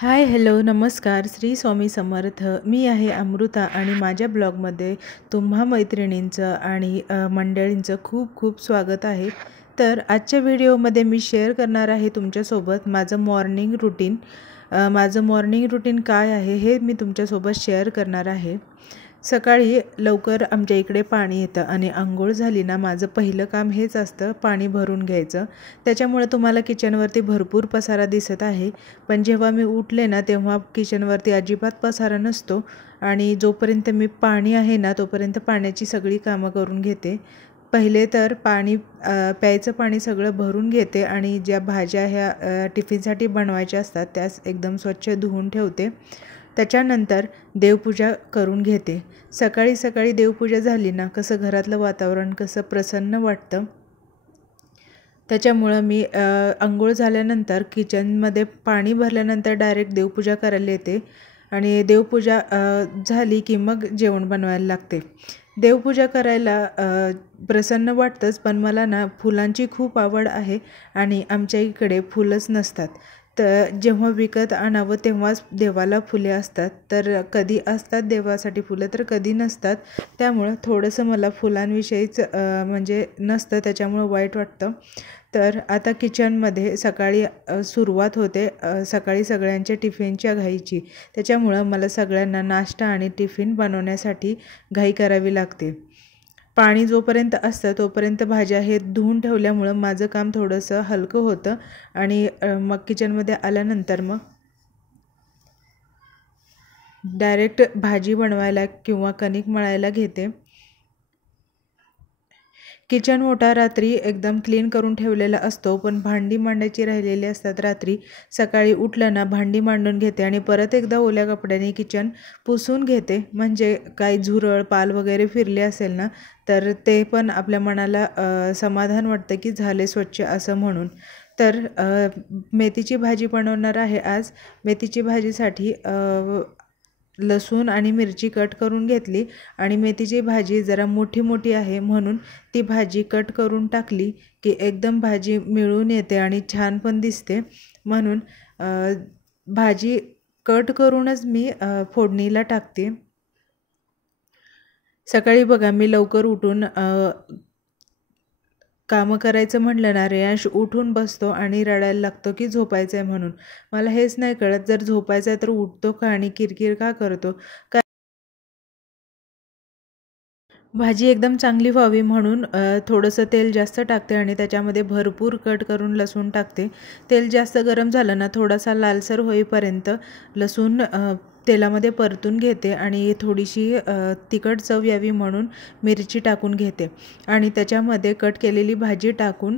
हाय, hello, नमस्कार. श्री स्वामी समर्थ. मी आहे अमृता आणि माझ्या ब्लॉगमध्ये तुम्हा मैत्रिणींचं आणि मंडळींचं खूप खूप स्वागत आहे. तर आजच्या व्हिडिओमध्ये मी शेअर करणार आहे तुमच्यासोबत माझं मॉर्निंग रुटीन. माझं मॉर्निंग रुटीन काय आहे हे मी तुमच्यासोबत शेअर करणार आहे. सकाळी लवकर आमच्या इकडे पाणी येतं आणि अंघोळ झाली ना माझं पहिलं काम हेच असतं, पाणी भरून घ्यायचं. त्याच्यामुळे तुम्हाला किचनवरती भरपूर पसारा दिसत आहे. पण जेव्हा मी उठले ना तेव्हा किचनवरती अजिबात पसारा नसतो आणि जोपर्यंत मी पाणी आहे ना तोपर्यंत पाण्याची सगळी कामं करून घेते. पहिले तर प्यायचं पाणी सगळं भरून घेते आणि ज्या भाज्या ह्या टिफिनसाठी बनवायच्या असतात त्यास एकदम स्वच्छ धुवून ठेवते. त्याच्यानंतर देवपूजा करून घेते. सकाळी सकाळी देवपूजा झाली ना कसं घरातलं वातावरण कसं प्रसन्न वाटतं. त्याच्यामुळं मी अंघोळ झाल्यानंतर किचनमध्ये पाणी भरल्यानंतर डायरेक्ट देवपूजा करायला येते आणि देवपूजा झाली की मग जेवण बनवायला लागते. देवपूजा करायला प्रसन्न वाटतंच, पण मला ना फुलांची खूप आवड आहे आणि आमच्या इकडे फुलंच नसतात. तर जेव्हा विकत आणावं तेव्हाच देवाला फुले असतात. तर कधी असतात देवासाठी फुलं तर कधी नसतात. त्यामुळं थोडंसं मला फुलांविषयीच म्हणजे नसतं, त्याच्यामुळं वाईट वाटतं. तर आता किचनमध्ये सकाळी सुरुवात होते सकाळी सगळ्यांच्या टिफिनच्या घाईची. त्याच्यामुळं मला सगळ्यांना नाश्ता आणि टिफिन बनवण्यासाठी घाई करावी लागते. पाणी जोपर्यंत असतं तोपर्यंत भाज्या हे धुवून ठेवल्यामुळं माझं काम थोडंसं हलकं होतं आणि मग किचनमध्ये आल्यानंतर मग डायरेक्ट भाजी बनवायला किंवा कणिक मळायला घेते. किचन ओटा रात्री एकदम क्लीन करून ठेवलेला असतो, पण भांडी मांडायची राहिलेली असतात रात्री. सकाळी उठलं ना भांडी मांडून घेते आणि परत एकदा ओल्या कपड्याने किचन पुसून घेते. म्हणजे काही झुरळ पाल वगैरे फिरले असेल ना तर ते पण आपल्या मनाला समाधान वाटतं की झाले स्वच्छ असं म्हणून. तर मेथीची भाजी बनवणार आहे आज. मेथीची भाजीसाठी लसूण आणि मिरची कट करून घेतली आणि मेथीची भाजी जरा मोठी मोठी आहे म्हणून ती भाजी कट करून टाकली की एकदम भाजी मिळून येते आणि छान पण दिसते. म्हणून भाजी कट करूनच मी फोडणीला टाकते. सकाळी बघा मी लवकर उठून कामं करायचं म्हटलं ना रेयांश उठून बसतो आणि रडायला लागतो की झोपायचं आहे म्हणून. मला हेच नाही कळत, जर झोपायचं आहे तर उठतो का आणि किरकिर का करतो. भाजी एकदम चांगली व्हावी म्हणून थोडंसं तेल जास्त टाकते आणि त्याच्यामध्ये भरपूर कट करून लसूण टाकते. तेल जास्त गरम झालं ना थोडासा लालसर होईपर्यंत लसूण तेलामध्ये परतून घेते आणि थोडीशी तिखट चव यावी म्हणून मिरची टाकून घेते आणि त्याच्यामध्ये कट केलेली भाजी टाकून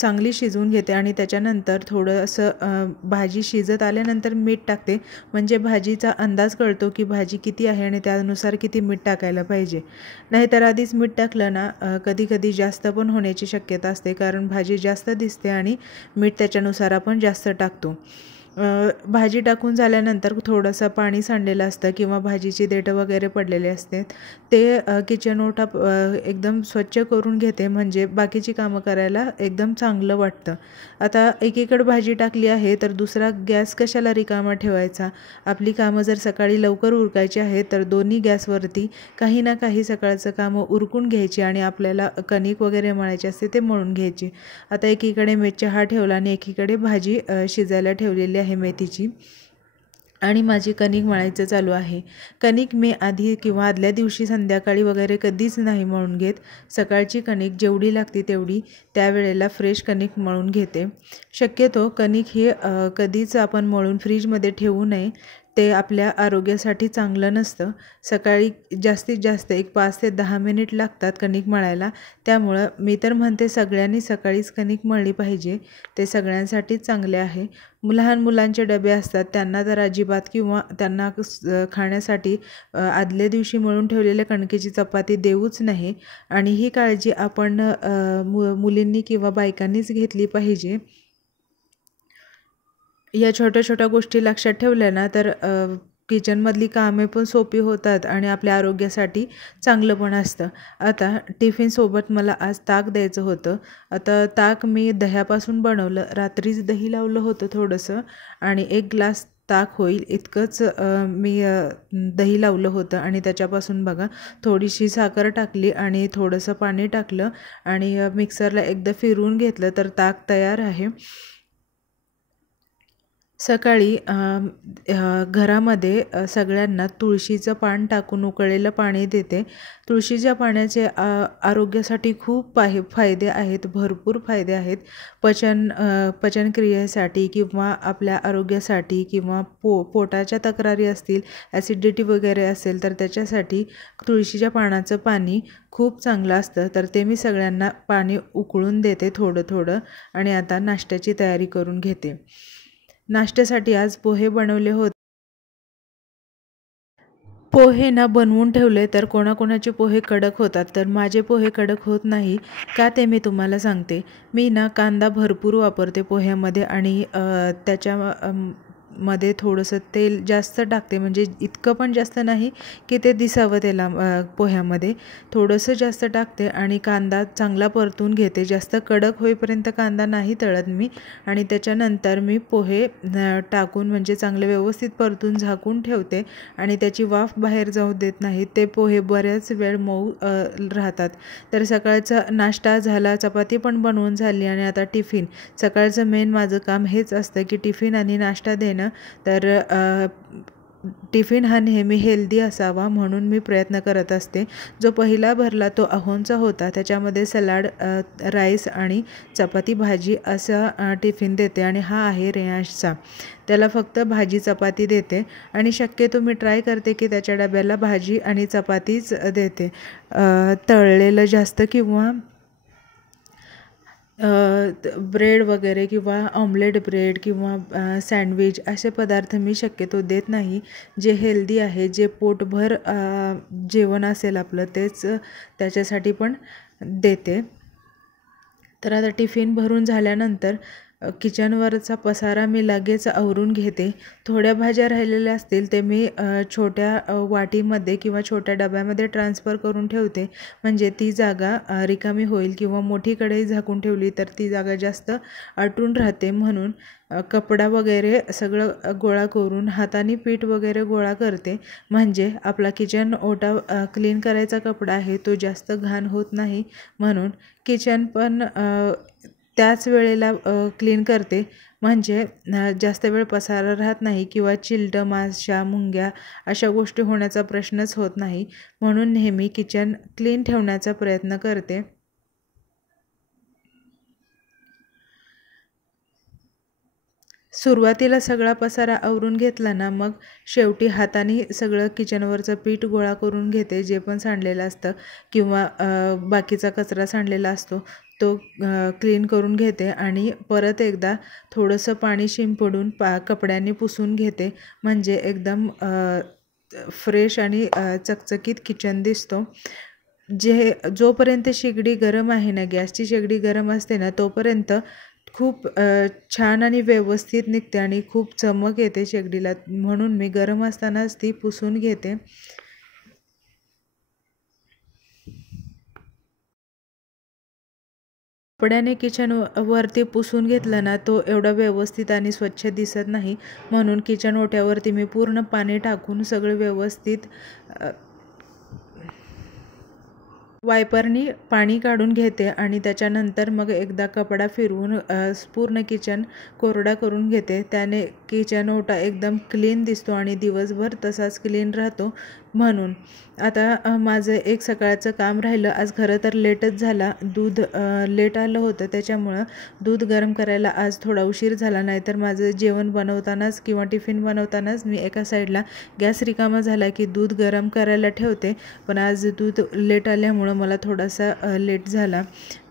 चांगली शिजवून घेते आणि त्याच्यानंतर थोडंसं भाजी शिजत आल्यानंतर मीठ टाकते. म्हणजे भाजीचा अंदाज कळतो की भाजी किती आहे आणि त्यानुसार किती मीठ टाकायला पाहिजे. नाहीतर आधीच मीठ टाकलं ना कधी कधी जास्त पण होण्याची शक्यता असते, कारण भाजी जास्त दिसते आणि मीठ त्याच्यानुसार आपण जास्त टाकतो. भाजी टाकून झाल्यानंतर थोडंसं पाणी सांडलेलं असतं किंवा भाजीची देठं वगैरे पडलेले असते, ते किचन ओटा एकदम स्वच्छ करून घेते. म्हणजे बाकीची कामं करायला एकदम चांगलं वाटतं. आता एकीकडे भाजी टाकली आहे तर दुसरा गॅस कशाला रिकामा ठेवायचा. आपली कामं जर सकाळी लवकर उरकायची आहे तर दोन्ही गॅसवरती काही ना काही सकाळचं कामं उरकून घ्यायची आणि आपल्याला कणिक वगैरे मळायची असते ते मळून घ्यायची. आता एकीकडे मी चहा ठेवला आणि एकीकडे भाजी शिजायला ठेवलेली आहे मेथीची आणि माझी कणिक मळायचं चालू आहे. कणिक मी आधी किंवा आदल्या दिवशी संध्याकाळी वगैरे कधीच नाही मळून घेत. सकाळची कणिक जेवढी लागते तेवढी त्यावेळेला फ्रेश कणिक मळून घेते. शक्यतो कणिक हे कधीच आपण मळून फ्रीजमध्ये ठेवू नये, ते आपल्या आरोग्यासाठी चांगलं नसतं. सकाळी जास्तीत जास्त एक 5 ते 10 मिनिट लागतात कणिक मळायला. त्यामुळं मी तर म्हणते सगळ्यांनी सकाळीच कणिक मळली पाहिजे, ते सगळ्यांसाठीच चांगले आहे. लहान मुलांचे डबे असतात त्यांना तर अजिबात किंवा त्यांना खाण्यासाठी आदल्या दिवशी मळून ठेवलेल्या कणकेची चपाती देऊच नाही आणि ही काळजी आपण मुलींनी किंवा बायकांनीच घेतली पाहिजे. या छोट्या छोट्या गोष्टी लक्षात ठेवल्या ना तर किचनमधली कामे पण सोपी होतात आणि आपल्या आरोग्यासाठी चांगलं पण असतं. आता टिफिनसोबत मला आज ताक द्यायचं होतं. आता ताक मी दह्यापासून बनवलं. रात्रीच दही लावलं होतं थोडंसं आणि 1 ग्लास ताक होईल इतकंच मी दही लावलं होतं आणि त्याच्यापासून बघा थोडीशी साखर टाकली आणि थोडंसं पाणी टाकलं आणि मिक्सरला एकदा फिरवून घेतलं तर ताक तयार आहे। सकाळी घरामध्ये सगळ्यांना तुळशीचं पान टाकून उकळलेलं पाणी देते। तुळशीच्या पाण्याचे आरोग्यासाठी खूप फायदे आहेत, भरपूर फायदे आहेत। पचनक्रियेसाठी किंवा आपल्या आरोग्यासाठी किंवा पोटाच्या तक्रारी असतील, ॲसिडिटी वगैरे असेल तर त्याच्यासाठी तुळशीच्या पानाचं पाणी खूप चांगलं असतं। तर ते मी सगळ्यांना पाणी उकळून देते थोडं थोडं आणि आता नाश्त्याची तयारी करून घेते। नाश्त्यासाठी आज पोहे बनवले होते। पोहे ना बनवून ठेवले तर कोणाकोणाचे पोहे कडक होतात, तर माझे पोहे कडक होत नाही का ते मी तुम्हाला सांगते। मी ना कांदा भरपूर वापरते पोह्यामध्ये आणि मध्ये थोडंसं तेल जास्त टाकते, म्हणजे इतकं पण जास्त नाही की ते दिसावं त्याला। पोह्यामध्ये थोडंसं जास्त टाकते आणि कांदा चांगला परतून घेते। जास्त कडक होईपर्यंत कांदा नाही तळत मी आणि त्याच्यानंतर मी पोहे टाकून म्हणजे चांगले व्यवस्थित परतून झाकून ठेवते आणि त्याची वाफ बाहेर जाऊ देत नाही। ते पोहे बऱ्याच वेळ मऊ राहतात। तर सकाळचा नाश्ता झाला, चपाती पण बनवून झाली आणि आता टिफिन। सकाळचं मेन माझं काम हेच असतं की टिफिन आणि नाश्ता देणं। तर टिफिन हा नेहमी हेल्दी असावा म्हणून मी प्रयत्न करत असते। जो पहिला भरला तो अहोंचा होता, त्याच्यामध्ये सलाड, राईस आणि चपाती भाजी असा टिफिन देते आणि हा आहे रेयांशचा। त्याला फक्त भाजी चपाती देते आणि शक्यतो मी ट्राय करते की त्याच्या डब्याला भाजी आणि चपातीच देते। तळलेलं जास्त किंवा ब्रेड वगैरे किंवा ऑमलेट ब्रेड किंवा सँडविच असे पदार्थ मी शक्यतो देत नाही। जे हेल्दी आहे, जे पोटभर जेवण असेल आपलं तेच त्याच्यासाठी पण देते। तर आता टिफिन भरून झाल्यानंतर किचनवरचा पसारा मी लगेच आवरून घेते। थोड्या भाज्या राहिलेल्या असतील ते मी छोट्या वाटीमध्ये किंवा छोट्या डब्यामध्ये ट्रान्सफर करून ठेवते, म्हणजे ती जागा रिकामी होईल किंवा मोठी कढई झाकून ठेवली तर ती जागा जास्त आटून राहते। म्हणून कपडा वगैरे सगळं गोळा करून हाताने पीठ वगैरे गोळा करते, म्हणजे आपला किचन ओटा क्लीन करायचा कपडा आहे तो जास्त घाण होत नाही। म्हणून किचन पण त्याच वेळेला क्लीन करते, म्हणजे जास्त वेळ पसारा राहत नाही किंवा चिलटं, माशा, मुंग्या अशा गोष्टी होण्याचा प्रश्नच होत नाही। म्हणून नेहमी किचन क्लीन ठेवण्याचा प्रयत्न करते। सुरुवातीला सगळा पसारा आवरून घेतला ना, मग शेवटी हाताने सगळं किचनवरचं पीठ गोळा करून घेते, जे पण सांडलेलं असतं किंवा बाकीचा कचरा सांडलेला असतो तो क्लीन करून घेते आणि परत एकदा थोडंसं पाणी शिंपडून कपड्यांनी पुसून घेते, म्हणजे एकदम फ्रेश आणि चकचकीत किचन दिसतो। जोपर्यंत शेगडी गरम आहे ना, गॅसची शेगडी गरम असते ना, तोपर्यंत खूप छान आणि व्यवस्थित निघते आणि खूप चमक येते शेगडीला, म्हणून मी गरम असतानाच ती पुसून घेते। कपड्याने किचन वरती पुसून घेतलं ना, तो एवढा व्यवस्थित आणि स्वच्छ दिसत नाही, म्हणून किचन ओट्यावरती मी पूर्ण पाणी टाकून सगळं व्यवस्थित वायपरनी पाणी काढून घेते आणि त्याच्यानंतर मग एकदा कपडा फिरवून पूर्ण किचन कोरडा करून घेते। त्याने किचन ओटा एकदम क्लीन दिसतो आणि दिवसभर तसाच क्लीन राहतो। म्हणून आता माझं एक सकाळचं काम राहिलं, आज खरं तर लेटच झाला, दूध लेट आलं होतं त्याच्यामुळं दूध गरम करायला आज थोडा उशीर झाला। नाहीतर माझं जेवण बनवतानाच किंवा टिफिन बनवतानाच मी एका साईडला गॅस रिकामा झाला की दूध गरम करायला ठेवते, पण आज दूध लेट आल्यामुळं मला थोडासा लेट झाला।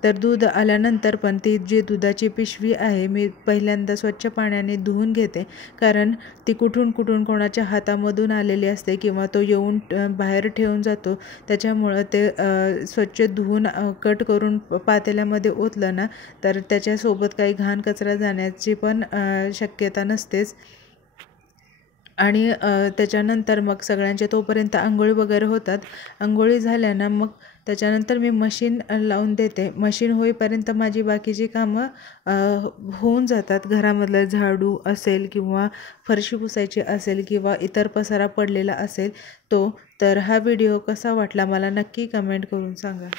तर दूध आल्यानंतर पण ती जी दुधाची पिशवी आहे मी पहिल्यांदा स्वच्छ पाण्याने धुवून घेते, कारण ती कुठून कोणाच्या हातामधून आलेली असते किंवा तो येऊन बाहेर ठेवून जातो, त्याच्यामुळं ते स्वच्छ धुवून कट करून पातेल्यामध्ये ओतलं ना तर त्याच्यासोबत काही घाण कचरा जाण्याची पण शक्यता नसतेच। आणि त्याच्यानंतर मग सगळ्यांचे तोपर्यंत आंघोळी वगैरे होतात. आंघोळी झाल्यानं मग त्याच्यानंतर मी मशीन लावून देते. मशीन होईपर्यंत माझी बाकीची कामं होऊन जातात. घरामधलं झाडू असेल किंवा फरशी पुसायची असेल किंवा इतर पसारा पडलेला असेल तो. तर हा व्हिडिओ कसा वाटला मला नक्की कमेंट करून सांगा.